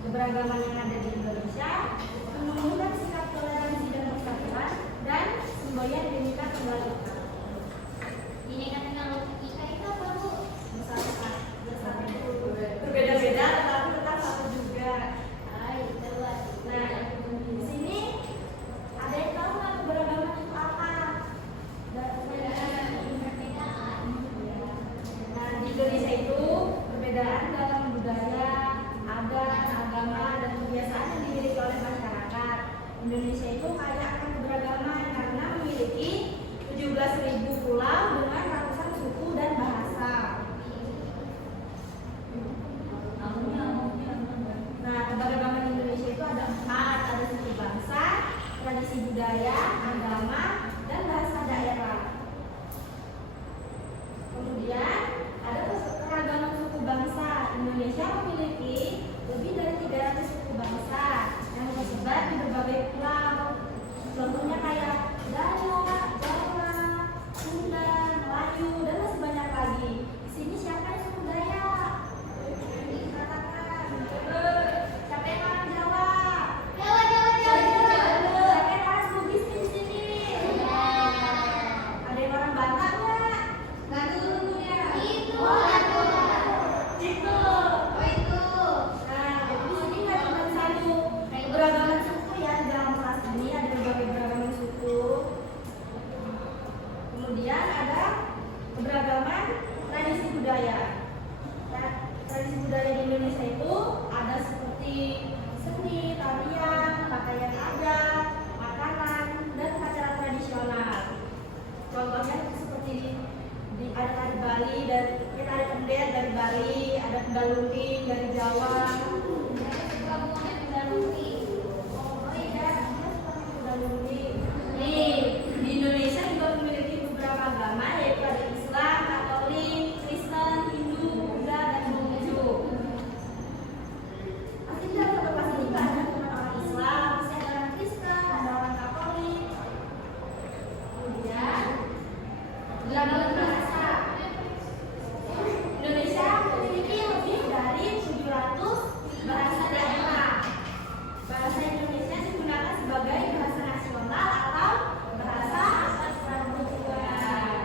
Keberagaman yang ada di Indonesia menumbuhkan sikap toleransi dan persatuan dan simbolnya Bhinneka Tunggal Ika. Bhinneka Tunggal Ika itu apa, Bu? Bersatu. Berbeda-beda tetapi tetap satu juga. Nah, di sini ada yang tahu nggak keberagaman itu apa? Nah, di Indonesia itu perbedaan dalam budaya, adat, agama, dan kebiasaan yang dimiliki oleh masyarakat. Indonesia itu kaya akan keberagaman karena memiliki 17.000 pulau dengan ratusan suku dan bahasa. Nah, keberagaman Indonesia itu ada 4, ada suku bangsa, tradisi budaya, agama, dan bahasa daerah. Kemudian ada keragaman suku bangsa. Indonesia memiliki lebih dari 300 suku bangsa yang tersebar di berbagai pulau. Contohnya kayak Dayak, Jawa, Sunda, Melayu, dan masih banyak lagi. Di sini siapa yang suku Dayak? Katakan. Siapa yang orang Jawa? Jawa. Siapa yang orang Bugis di sini? Ada yang orang Batak nggak? Nggak dulu ya. Itu. Keberagaman suku ya, di dalam kelas ini ada berbagai beragaman suku. Kemudian ada keberagaman tradisi budaya. Tradisi budaya di Indonesia itu ada seperti seni, tarian, pakaian adat, makanan, dan acara tradisional. Contohnya seperti ada tari Bali, dan tari pendet dari Bali, ada Pendalungi dari Jawa. Di Indonesia juga memiliki beberapa agama, yaitu ada Islam, Katolik, Kristen, Hindu, Buddha, dan Konghucu. Masih di dalam satu kelas ini ada orang Islam, masih ada orang Kristen, ada orang Katolik. Kemudian beragam bahasa. Indonesia memiliki lebih dari 700 bahasa daerah. Bahasa Indonesia digunakan sebagai bahasa nasional atau bahasa pertujuan.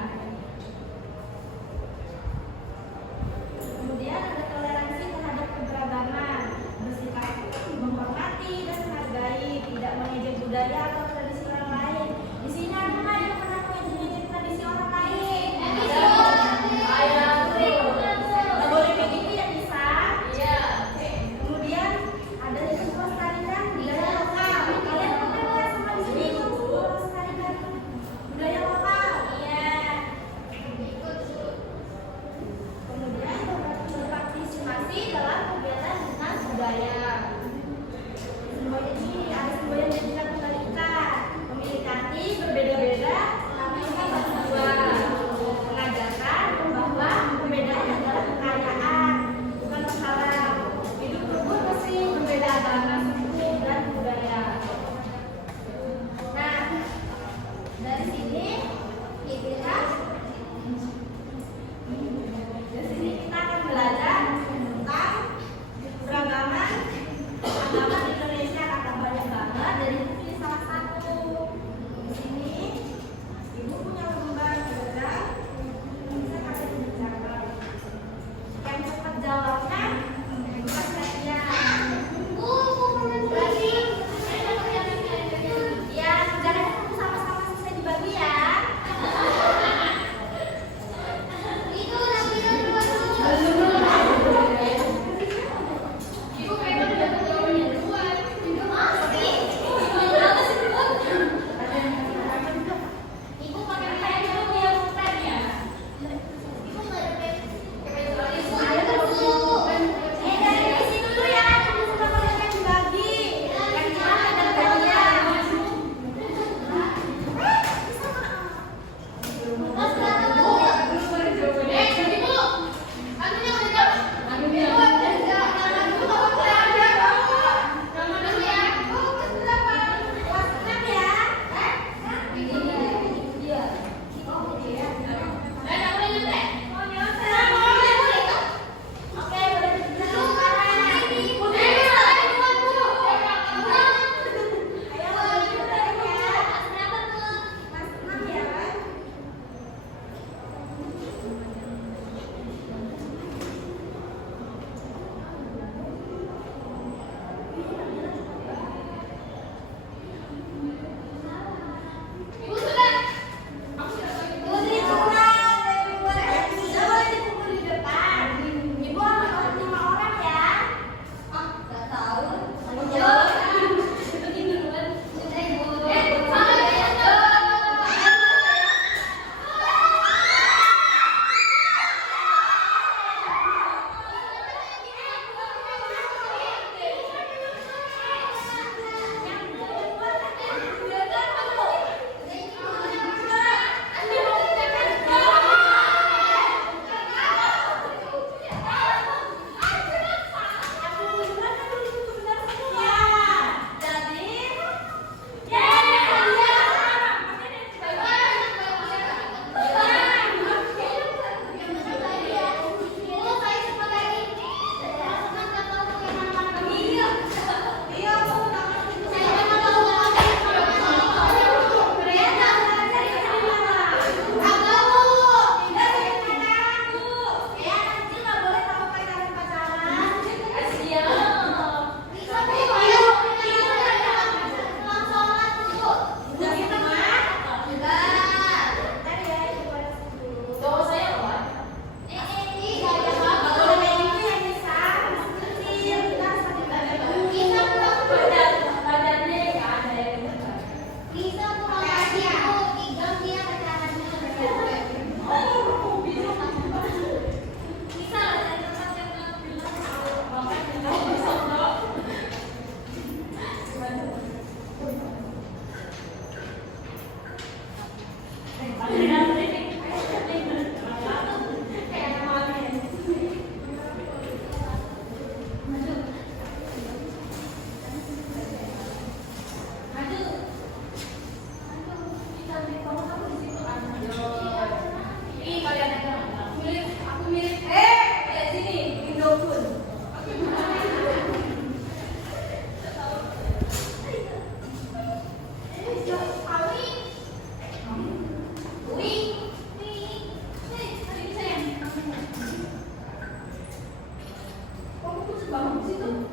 Kamu situ